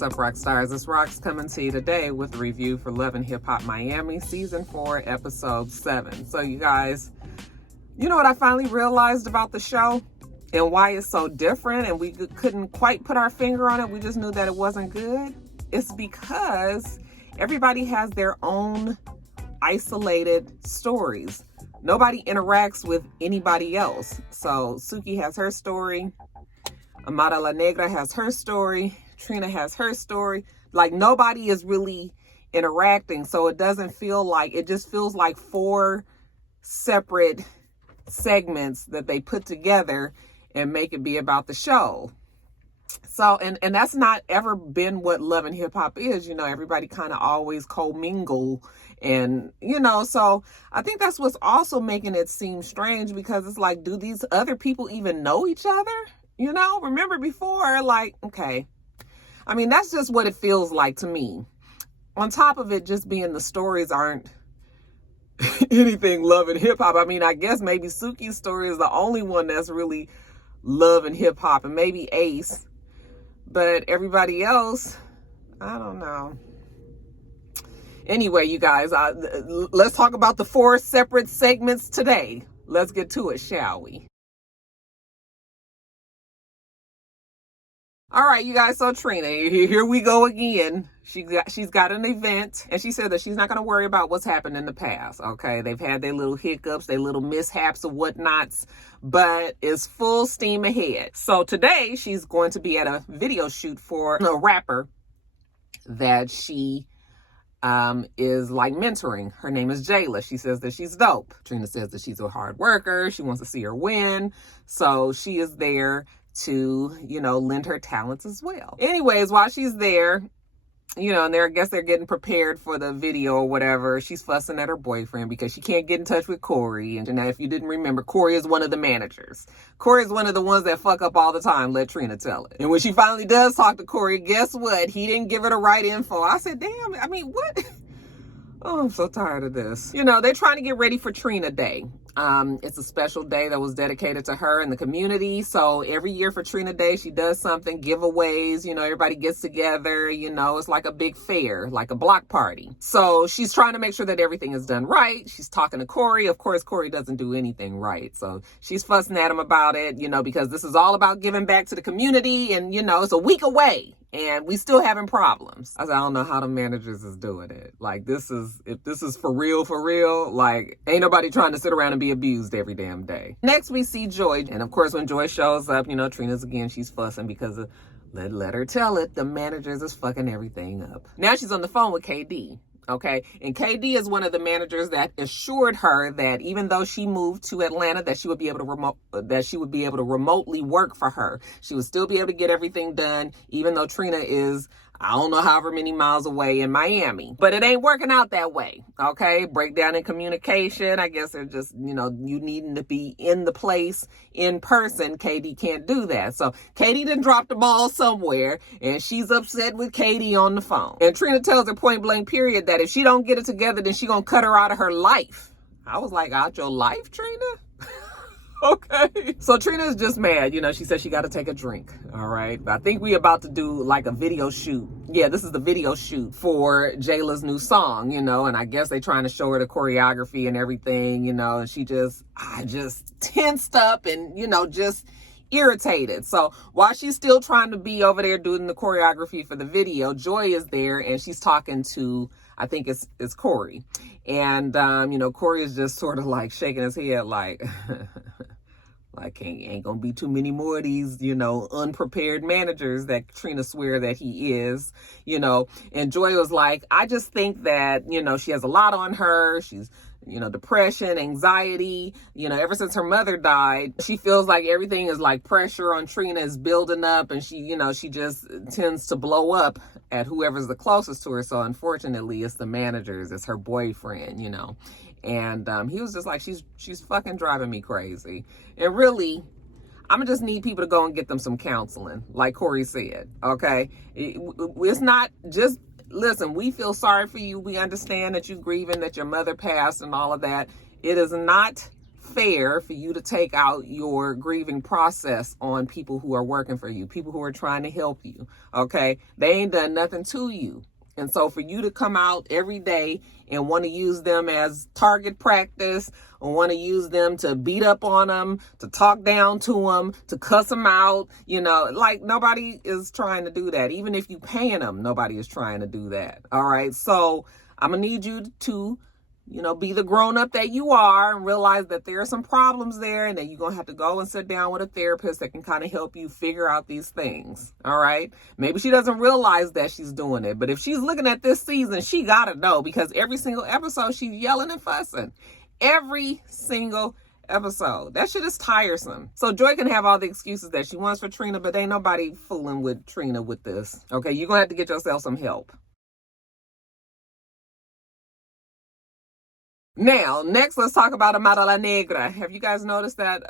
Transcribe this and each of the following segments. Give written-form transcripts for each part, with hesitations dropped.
What's up, rock stars? It's Rox coming to you today with a review for Love and Hip Hop Miami Season 4, Episode 7. So you guys, you know what I finally realized about the show and why it's so different and we couldn't quite put our finger on it. We just knew that it wasn't good. It's because everybody has their own isolated stories. Nobody interacts with anybody else. So Suki has her story. Madala Negra has her story. Trina has her story. Like, nobody is really interacting. So it doesn't feel like, it just feels like 4 separate segments that they put together and make it be about the show. So, and that's not ever been what Love and Hip Hop is. You know, everybody kind of always co-mingle and, you know, so I think that's what's also making it seem strange, because it's like, do these other people even know each other? You know, remember before, like, okay. I mean, that's just what it feels like to me. On top of it just being the stories aren't anything Love and Hip Hop. I mean, I guess maybe Suki's story is the only one that's really Love and Hip Hop, and maybe Ace. But everybody else, I don't know. Anyway, you guys, let's talk about the 4 separate segments today. Let's get to it, shall we? All right, you guys, so Trina, here we go again. She's got an event, and she said that she's not going to worry about what's happened in the past, okay? They've had their little hiccups, their little mishaps or whatnots, but it's full steam ahead. So today, she's going to be at a video shoot for a rapper that she is like mentoring. Her name is Jayla. She says that she's dope. Trina says that she's a hard worker. She wants to see her win. So she is there to, you know, lend her talents as well. Anyways, while she's there, you know, and I guess they're getting prepared for the video or whatever, she's fussing at her boyfriend because she can't get in touch with Corey. And now, if you didn't remember, Corey is one of the managers. Corey is one of the ones that fuck up all the time, let Trina tell it. And when she finally does talk to Corey, guess what? He didn't give her the right info. I said, damn, I mean, what? Oh, I'm so tired of this. You know, they're trying to get ready for Trina Day. It's a special day that was dedicated to her and the community. So every year for Trina Day, she does something, giveaways, you know, everybody gets together, you know, it's like a big fair, like a block party. So she's trying to make sure that everything is done right. She's talking to Corey. Of course, Corey doesn't do anything right. So she's fussing at him about it, you know, because this is all about giving back to the community. And, you know, it's a week away and we still having problems. I said, I don't know how the managers is doing it. Like, if this is for real, like, ain't nobody trying to sit around and be abused every damn day. Next, we see Joy. And of course, when Joy shows up, you know, Trina's again, she's fussing because of, let her tell it, the managers is fucking everything up. Now she's on the phone with KD. Okay. And KD is one of the managers that assured her that even though she moved to Atlanta, that she would be able to remotely work for her. She would still be able to get everything done, even though Trina is, I don't know, however many miles away in Miami. But it ain't working out that way. Okay. Breakdown in communication. I guess they're just, you know, you needing to be in the place in person. KD can't do that. So KD done dropped the ball somewhere and she's upset with KD on the phone. And Trina tells her point blank period that if she don't get it together, then she gonna cut her out of her life. I was like, out your life, Trina? Okay. So Trina's just mad. You know, she said she got to take a drink. All right. But I think we about to do like a video shoot. Yeah, this is the video shoot for Jayla's new song, you know, and I guess they trying to show her the choreography and everything, you know, and I just tensed up and, you know, just irritated. So while she's still trying to be over there doing the choreography for the video, Joy is there and she's talking to, I think it's Corey. And, you know, Corey is just sort of like shaking his head like, like ain't gonna be too many more of these, you know, unprepared managers that Trina swear that he is, you know. And Joy was like, I just think that, you know, she has a lot on her. She's, you know, depression, anxiety, you know, ever since her mother died, she feels like everything is like pressure on Trina is building up and she, you know, she just tends to blow up at whoever's the closest to her. So unfortunately, it's the managers, it's her boyfriend, you know. And he was just like, she's fucking driving me crazy. And really, I'm gonna just need people to go and get them some counseling, like Corey said, okay? It's not just, listen, we feel sorry for you. We understand that you're grieving, that your mother passed and all of that. It is not fair for you to take out your grieving process on people who are working for you, people who are trying to help you, okay? They ain't done nothing to you. And so for you to come out every day and want to use them as target practice, or want to use them to beat up on them, to talk down to them, to cuss them out, you know, like nobody is trying to do that. Even if you paying them, nobody is trying to do that. All right. So I'm going to need you to, you know, be the grown up that you are and realize that there are some problems there and that you're going to have to go and sit down with a therapist that can kind of help you figure out these things. All right. Maybe she doesn't realize that she's doing it, but if she's looking at this season, she got to know, because every single episode she's yelling and fussing. Every single episode. That shit is tiresome. So Joy can have all the excuses that she wants for Trina, but ain't nobody fooling with Trina with this. Okay. You're going to have to get yourself some help. Now, next, let's talk about Madala Negra. Have you guys noticed that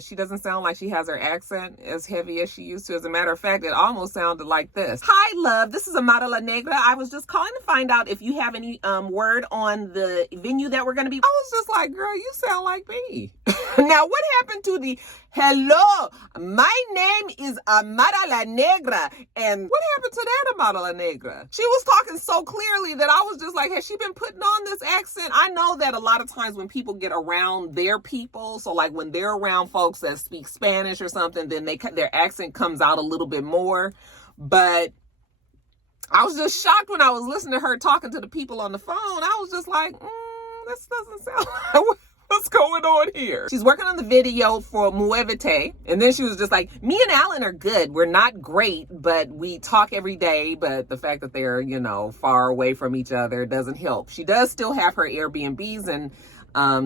she doesn't sound like she has her accent as heavy as she used to? As a matter of fact, it almost sounded like this. Hi, love. This is Madala Negra. I was just calling to find out if you have any word on the venue that we're going to be. I was just like, girl, you sound like me. Now, what happened to the hello? My name is Madala Negra. And what happened to that Madala Negra? She was talking so clearly that I was just like, has she been putting on this accent? I know that a lot of times when people get around their people, so like when they're around folks that speak Spanish or something, then their accent comes out a little bit more. But I was just shocked when I was listening to her talking to the people on the phone. I was just like, this doesn't sound like what's going on here. She's working on the video for Muévete, and then she was just like, me and Alan are good. We're not great, but we talk every day. But the fact that they're, you know, far away from each other doesn't help. She does still have her Airbnbs in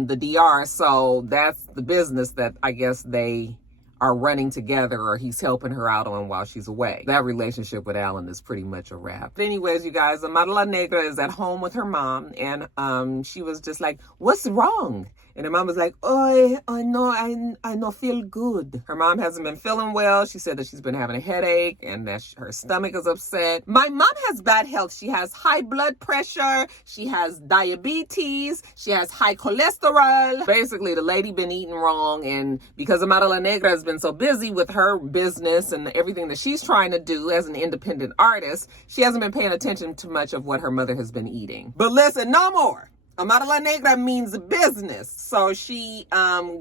the DR, so that's the business that I guess they are running together, or he's helping her out on while she's away. That relationship with Alan is pretty much a wrap. But anyways, you guys, Madala Negra is at home with her mom, and she was just like, what's wrong? And her mom was like, oh, I know feel good. Her mom hasn't been feeling well. She said that she's been having a headache and that her stomach is upset. My mom has bad health. She has high blood pressure. She has diabetes. She has high cholesterol. Basically, the lady been eating wrong. And because Madala Negra has been so busy with her business and everything that she's trying to do as an independent artist, she hasn't been paying attention to much of what her mother has been eating. But listen, no more. Madala Negra means business. So she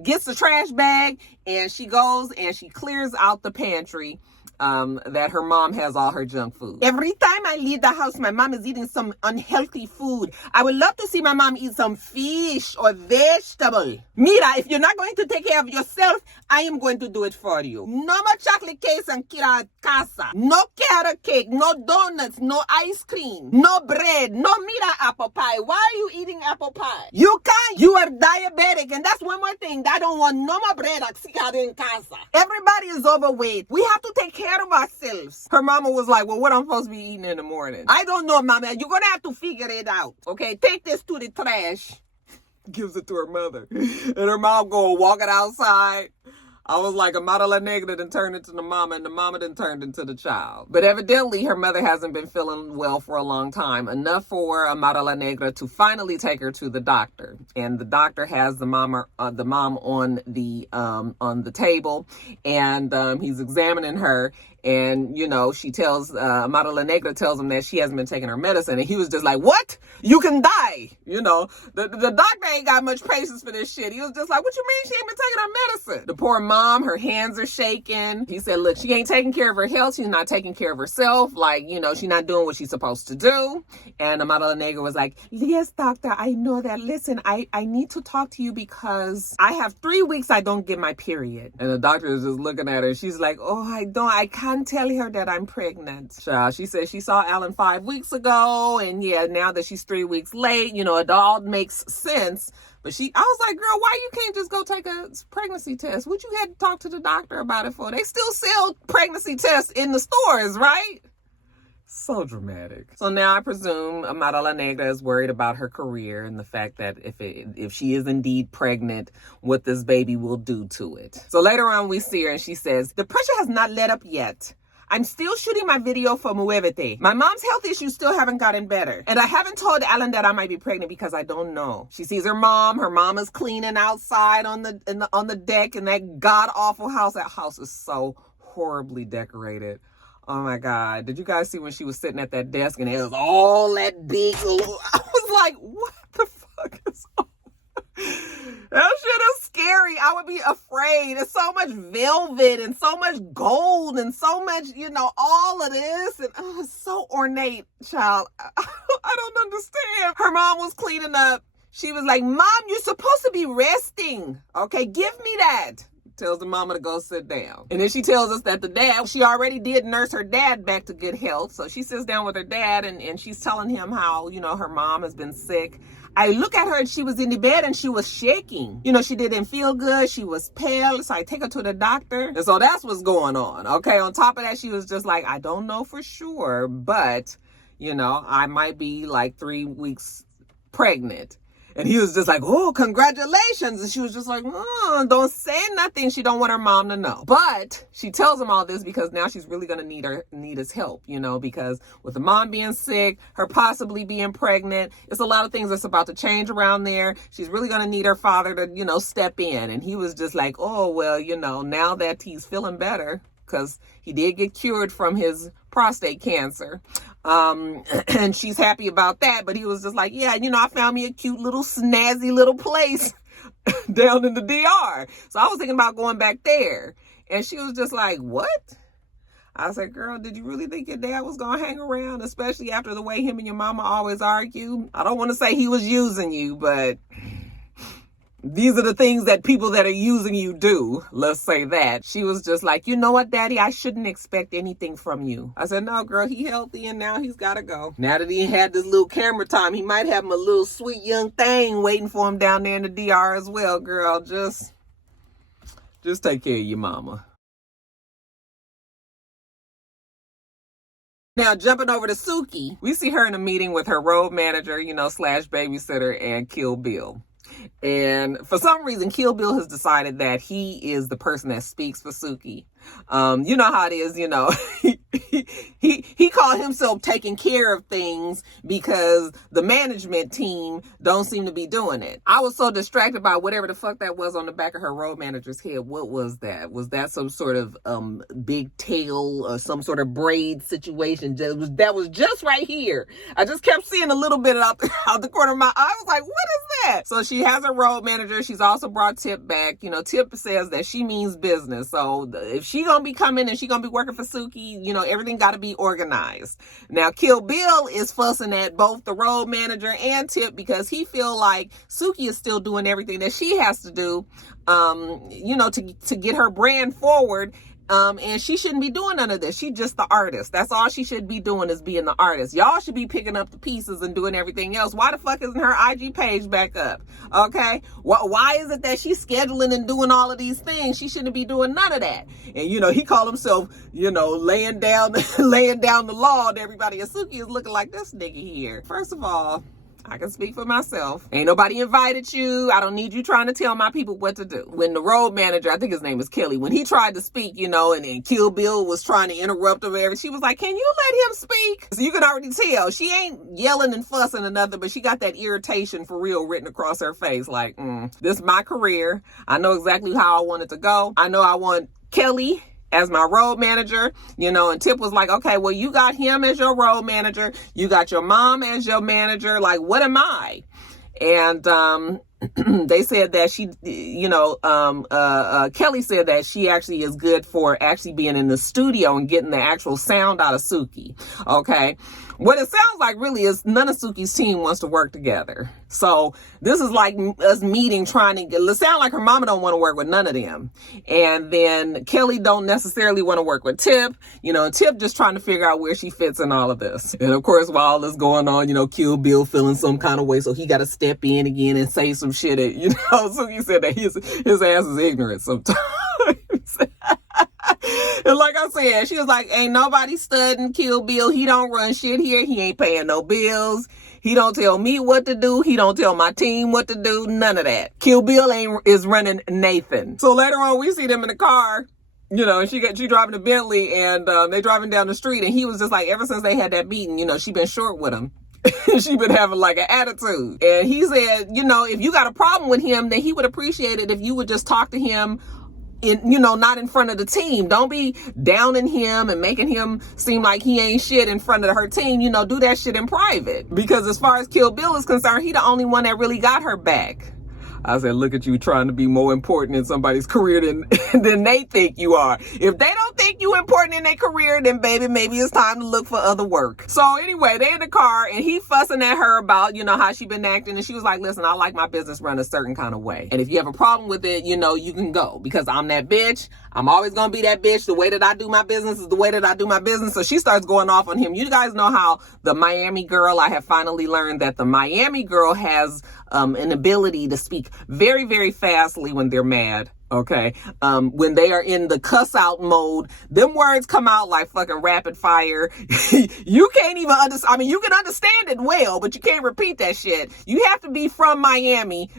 gets the trash bag and she goes and she clears out the pantry that her mom has all her junk food. Every time I leave the house, my mom is eating some unhealthy food. I would love to see my mom eat some fish or vegetable. Mira, if you're not going to take care of yourself, I am going to do it for you. No more chocolate cakes and kira casa. No carrot cake, no donuts, no ice cream, no bread, no mira apple pie. Why are you eating apple pie? You can't. You are diabetic, and that's one more thing. I don't want no more bread in casa. Everybody is overweight. We have to take care of ourselves. Her mama was like, well, what I'm supposed to be eating in the morning? I don't know, mama. You're going to have to figure it out. Okay, take this to the trash. Gives it to her mother. And her mom go walking outside. I was like, Madala Negra done turned into the mama, and the mama done turned into the child. But evidently, her mother hasn't been feeling well for a long time. Enough for Madala Negra to finally take her to the doctor. And the doctor has the mom on the table, and he's examining her. And, you know, she tells, Madala Negra tells him that she hasn't been taking her medicine. And he was just like, what? You can die. You know, the doctor ain't got much patience for this shit. He was just like, what you mean she ain't been taking her medicine? The poor mom, her hands are shaking. He said, look, she ain't taking care of her health. She's not taking care of herself. Like, you know, she's not doing what she's supposed to do. And Madala Negra was like, yes, doctor, I know that. Listen, I need to talk to you because I have 3 weeks I don't get my period. And the doctor is just looking at her. She's like, oh, I can't tell her that I'm pregnant. She said she saw Alan 5 weeks ago, and yeah, now that she's 3 weeks late, you know, it all makes sense. But I was like, girl, why you can't just go take a pregnancy test? What you had to talk to the doctor about it for? They still sell pregnancy tests in the stores, right? So dramatic. So now I presume Madala Negra is worried about her career and the fact that if she is indeed pregnant, what this baby will do to it. So later on we see her and she says, the pressure has not let up yet. I'm still shooting my video for Blvd. My mom's health issues still haven't gotten better. And I haven't told Alan that I might be pregnant because I don't know. She sees her mom. Her mom is cleaning outside on the deck in that god-awful house. That house is so horribly decorated. Oh my God. Did you guys see when she was sitting at that desk and it was all that big little... I was like, what the fuck is all... That shit is scary. I would be afraid. There's so much velvet and so much gold and so much, you know, all of this. And it's so ornate, child. I don't understand. Her mom was cleaning up. She was like, Mom, you're supposed to be resting. Okay, give me that. Tells the mama to go sit down. And then she tells us that the dad, she already did nurse her dad back to good health. So she sits down with her dad and she's telling him how, you know, her mom has been sick. I look at her and she was in the bed and she was shaking. You know, she didn't feel good. She was pale. So I take her to the doctor. And so that's what's going on. Okay. On top of that, she was just like, I don't know for sure, but, you know, I might be like 3 weeks pregnant. And he was just like, oh, congratulations. And she was just like, oh, don't say nothing. She don't want her mom to know. But she tells him all this because now she's really going to need his help, you know, because with the mom being sick, her possibly being pregnant, it's a lot of things that's about to change around there. She's really going to need her father to, you know, step in. And he was just like, oh, well, you know, now that he's feeling better, because he did get cured from his prostate cancer. And she's happy about that. But he was just like, yeah, you know, I found me a cute little snazzy little place down in the DR. So I was thinking about going back there. And she was just like, what? I said, girl, did you really think your dad was going to hang around, especially after the way him and your mama always argue? I don't want to say he was using you, but... these are the things that people that are using you do. Let's say that. She was just like, you know what, Daddy? I shouldn't expect anything from you. I said, no, girl, he healthy and now he's got to go. Now that he had this little camera time, he might have him a little sweet young thing waiting for him down there in the DR as well, girl. Just take care of your mama. Now, jumping over to Suki, we see her in a meeting with her road manager, you know, / babysitter and Kill Bill. And for some reason, Kill Bill has decided that he is the person that speaks for Suki. You know how it is, you know, he called himself taking care of things because the management team don't seem to be doing it. I was so distracted by whatever the fuck that was on the back of her road manager's head. What was that? Was that some sort of big tail or some sort of braid situation? That was just right here. I just kept seeing a little bit out the corner of my eye. I was like, what is that? So she has a road manager. She's also brought Tip back. You know, Tip says that she means business. So if she gonna be coming and she gonna be working for Suki, you know, everything gotta be organized. Now, Kill Bill is fussing at both the road manager and Tip because he feel like Suki is still doing everything that she has to do, you know, to get her brand forward. And she shouldn't be doing none of this. She's just the artist. That's all she should be doing is being the artist. Y'all should be picking up the pieces and doing everything else. Why the fuck isn't her IG page back up? Okay. Why is it that she's scheduling and doing all of these things? She shouldn't be doing none of that. And, you know, he called himself, you know, laying down the law to everybody. And Suki is looking like this nigga here. First of all, I can speak for myself. Ain't nobody invited you. I don't need you trying to tell my people what to do. When the road manager, I think his name is Kelly, when he tried to speak, you know, and Kill Bill was trying to interrupt her, she was like, can you let him speak? So you can already tell she ain't yelling and fussing or nothing, but she got that irritation for real written across her face. Like, this is my career. I know exactly how I want it to go. I know I want Kelly as my road manager, you know, and Tip was like, okay, well, you got him as your road manager. You got your mom as your manager. Like, what am I? And they said that she, you know, Kelly said that she actually is good for actually being in the studio and getting the actual sound out of Suki. Okay. What it sounds like really is none of Suki's team wants to work together. So this is like us meeting, trying to get, it sound like her mama don't want to work with none of them. And then Kelly don't necessarily want to work with Tip, you know, Tip just trying to figure out where she fits in all of this. And of course, while all this going on, you know, Kill Bill feeling some kind of way. So he got to step in again and say some shit. You know, Suki said that his ass is ignorant sometimes. And like I said, she was like, ain't nobody studying Kill Bill. He don't run shit here. He ain't paying no bills. He don't tell me what to do. He don't tell my team what to do. None of that. Kill Bill is running Nathan. So later on, we see them in the car. You know, and she driving a Bentley, and they driving down the street, and he was just like, ever since they had that meeting, you know, she been short with him. She been having like an attitude. And he said, you know, if you got a problem with him, then he would appreciate it if you would just talk to him in, you know, not in front of the team. Don't be downing him and making him seem like he ain't shit in front of her team. You know, do that shit in private. Because as far as Kill Bill is concerned, he the only one that really got her back. I said, look at you trying to be more important in somebody's career than they think you are. If they don't think you important in their career, then baby, maybe it's time to look for other work. So anyway, they in the car, and he fussing at her about, you know, how she been acting. And she was like, listen, I like my business run a certain kind of way. And if you have a problem with it, you know, you can go, because I'm that bitch. I'm always going to be that bitch. The way that I do my business is the way that I do my business. So she starts going off on him. You guys know how the Miami girl, I have finally learned that the Miami girl has an ability to speak very, very fastly when they're mad. Okay. When they are in the cuss out mode, them words come out like fucking rapid fire. You can't even understand. I mean, you can understand it well, but you can't repeat that shit. You have to be from Miami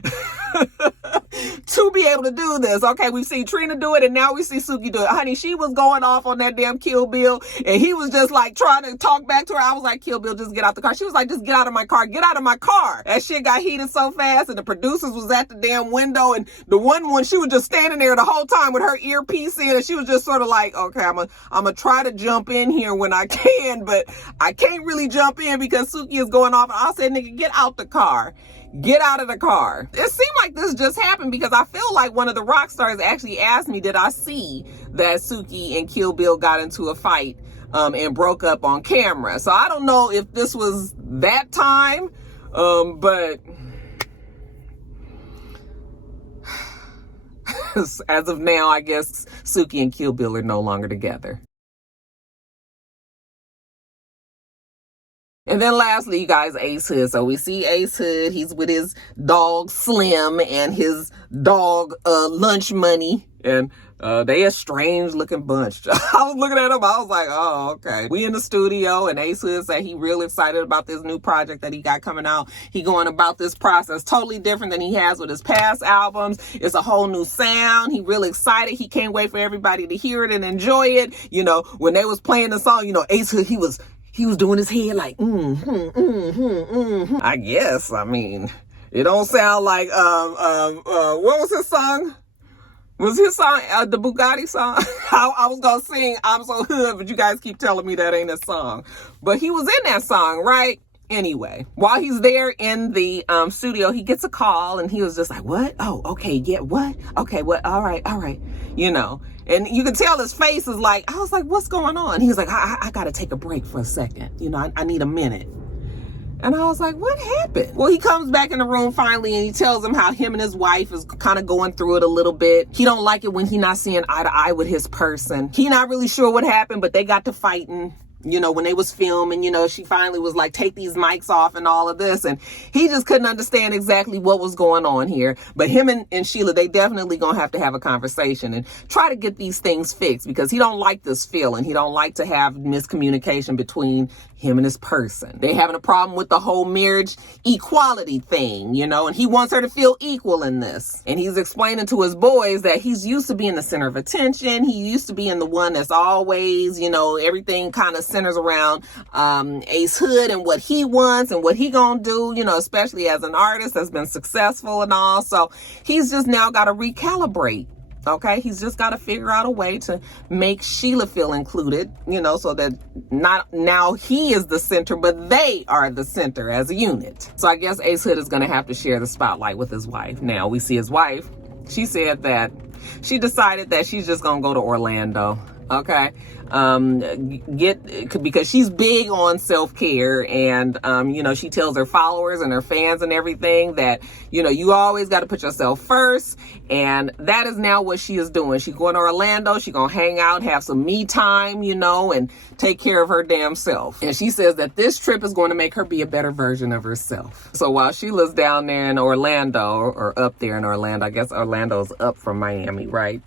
to be able to do this. Okay. We've seen Trina do it, and now we see Suki do it. Honey, she was going off on that damn Kill Bill, and he was just like trying to talk back to her. I was like, Kill Bill, just get out the car. She was like, just get out of my car. Get out of my car. That shit got heated so fast, and the producers was at the damn window, and the one, she was just standing there the whole time with her earpiece in, and she was just sort of like, okay, I'm gonna try to jump in here when I can, but I can't really jump in because Suki is going off. And I said, nigga, get out the car. Get out of the car. It seemed like this just happened because I feel like one of the rock stars actually asked me, did I see that Suki and Kill Bill got into a fight and broke up on camera? So I don't know if this was that time, but as of now, I guess Suki and Kill Bill are no longer together. And then lastly, you guys, Ace Hood. So we see Ace Hood. He's with his dog Slim and his dog Lunch Money. And they a strange looking bunch. I was looking at him. I was like, oh, okay. We in the studio, and Ace Hood said he real excited about this new project that he got coming out. He going about this process totally different than he has with his past albums. It's a whole new sound. He real excited. He can't wait for everybody to hear it and enjoy it. You know, when they was playing the song, you know, Ace Hood, he was doing his head like, I guess. I mean, it don't sound like, what was his song? Was his song the Bugatti song? I was gonna sing I'm So Hood, but you guys keep telling me that ain't a song. But he was in that song, right? Anyway, while he's there in the studio, he gets a call, and he was just like, what? Oh, okay, yeah, what? Okay, what? All right. You know, and you can tell his face is like, I was like, what's going on? He was like, I gotta take a break for a second. You know, I need a minute. And I was like, what happened? Well, he comes back in the room finally, and he tells him how him and his wife is kind of going through it a little bit. He don't like it when he not seeing eye to eye with his person. He not really sure what happened, but they got to fighting. You know, when they was filming, you know, she finally was like, take these mics off and all of this. And he just couldn't understand exactly what was going on here. But him and Sheila, they definitely gonna have to have a conversation and try to get these things fixed, because he don't like this feeling. He don't like to have miscommunication between him and his person. They having a problem with the whole marriage equality thing, you know, and he wants her to feel equal in this. And he's explaining to his boys that he's used to being the center of attention. He used to being the one that's always, you know, everything kind of centers around Ace Hood and what he wants and what he gonna do, you know, especially as an artist that's been successful and all. So he's just now got to recalibrate. Okay, he's just got to figure out a way to make Sheila feel included, you know, so that not now he is the center, but they are the center as a unit. So I guess Ace Hood is going to have to share the spotlight with his wife. Now we see his wife. She said that she decided that she's just going to go to Orlando. Okay, because she's big on self-care, and you know, she tells her followers and her fans and everything that, you know, you always got to put yourself first, and that is now what she is doing. She's going to Orlando. She's gonna hang out, have some me time, you know, and take care of her damn self. And she says that this trip is going to make her be a better version of herself. So while Sheila's down there in Orlando, or up there in Orlando, I guess Orlando's up from Miami, right?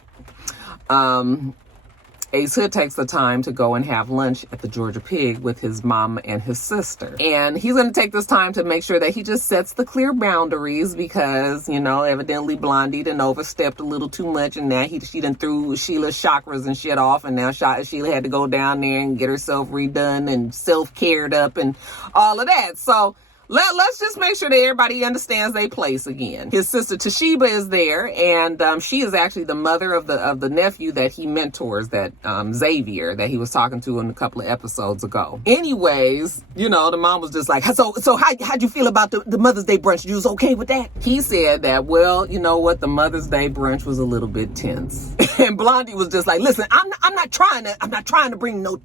Ace Hood takes the time to go and have lunch at the Georgia Pig with his mom and his sister. And he's going to take this time to make sure that he just sets the clear boundaries because, you know, evidently Blondie done overstepped a little too much, and now she done threw Sheila's chakras and shit off, and now Sheila had to go down there and get herself redone and self-cared up and all of that. So let's just make sure that everybody understands their place again. His sister Toshiba is there, and she is actually the mother of the nephew that he mentors, that Xavier, that he was talking to in a couple of episodes ago. Anyways, you know, the mom was just like, so how'd you feel about the Mother's Day brunch? You was okay with that? He said that, well, you know what, the Mother's Day brunch was a little bit tense. And Blondie was just like, listen, I'm not trying to bring no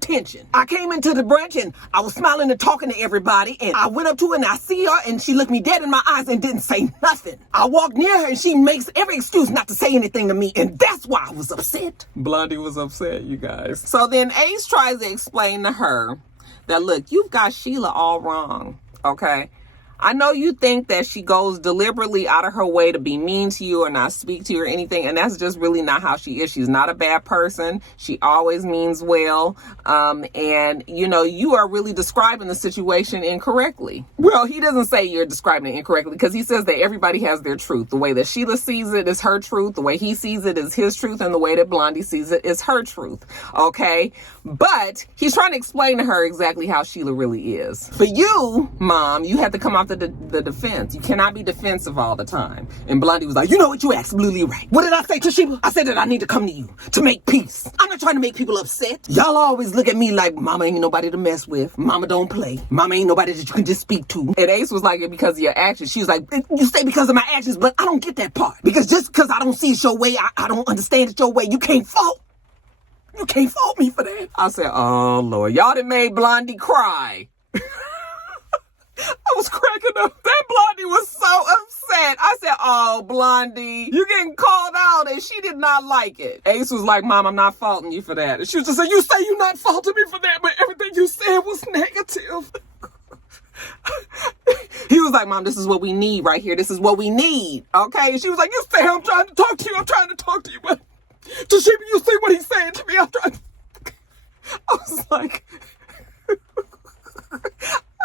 tension. I came into the brunch and I was smiling and talking to everybody, and I went up to her and I see her and she looked me dead in my eyes and didn't say nothing. I walked near her and she makes every excuse not to say anything to me, and that's why I was upset. Blondie was upset, you guys. So then Ace tries to explain to her that, look, you've got Sheila all wrong, okay? I know you think that she goes deliberately out of her way to be mean to you or not speak to you or anything, and that's just really not how she is. She's not a bad person. She always means well. And, you know, you are really describing the situation incorrectly. Well, he doesn't say you're describing it incorrectly, because he says that everybody has their truth. The way that Sheila sees it is her truth. The way he sees it is his truth. And the way that Blondie sees it is her truth. Okay? But he's trying to explain to her exactly how Sheila really is. For you, Mom, you have to come off the defense. You cannot be defensive all the time. And Blondie was like, you know what? You're absolutely right. What did I say, Toshiba? I said that I need to come to you to make peace. I'm not trying to make people upset. Y'all always look at me like Mama ain't nobody to mess with. Mama don't play. Mama ain't nobody that you can just speak to. And Ace was like, because of your actions. She was like, you say because of my actions, but I don't get that part. Because just because I don't see it your way, I don't understand it your way, you can't fault. You can't fault me for that. I said, oh Lord, y'all done made Blondie cry. I was cracking up. That Blondie was so upset. I said, oh, Blondie, you getting called out, and she did not like it. Ace was like, Mom, I'm not faulting you for that. And she was just like, you say you're not faulting me for that, but everything you said was negative. He was like, Mom, this is what we need right here. This is what we need. Okay? And she was like, you say I'm trying to talk to you. I'm trying to talk to you, but Toshiba, you see what he's saying to me? I'm trying to... I was like...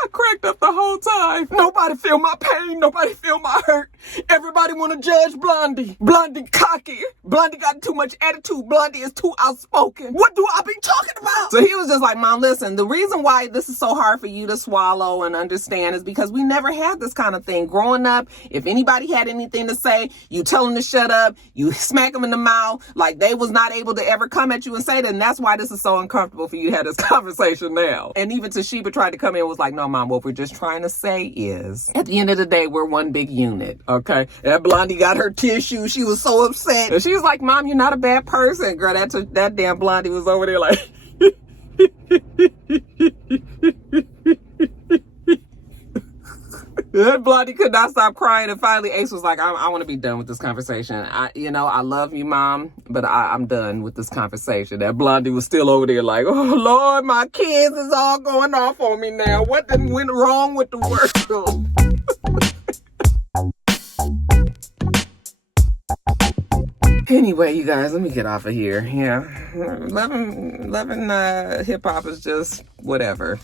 I cracked up the whole time. Nobody feel my pain. Nobody feel my hurt. Everybody want to judge Blondie. Blondie cocky. Blondie got too much attitude. Blondie is too outspoken. What do I be talking about? So he was just like, Mom, listen, the reason why this is so hard for you to swallow and understand is because we never had this kind of thing. Growing up, if anybody had anything to say, you tell them to shut up. You smack them in the mouth like they was not able to ever come at you and say that. And that's why this is so uncomfortable for you to have this conversation now. And even Toshiba tried to come in and was like, no, Mom, what we're just trying to say is, at the end of the day, we're one big unit, okay? That Blondie got her tissue. She was so upset. And she was like, Mom, you're not a bad person. Girl, that damn Blondie was over there like... That Blondie could not stop crying, and finally Ace was like, I want to be done with this conversation. I love you, Mom, but I'm done with this conversation. That Blondie was still over there like, oh Lord, my kids is all going off on me now. What then went wrong with the world? Anyway, you guys, let me get off of here. Yeah, loving hip hop is just whatever.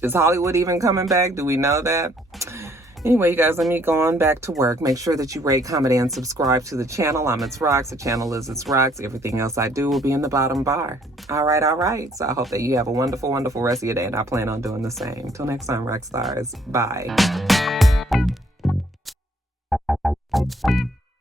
Is Hollywood even coming back? Do we know that? Anyway, you guys, let me go on back to work. Make sure that you rate, comment, and subscribe to the channel. I'm itsrox. The channel is itsrox. Everything else I do will be in the bottom bar. All right. So I hope that you have a wonderful, wonderful rest of your day, and I plan on doing the same. Till next time, rock stars. Bye.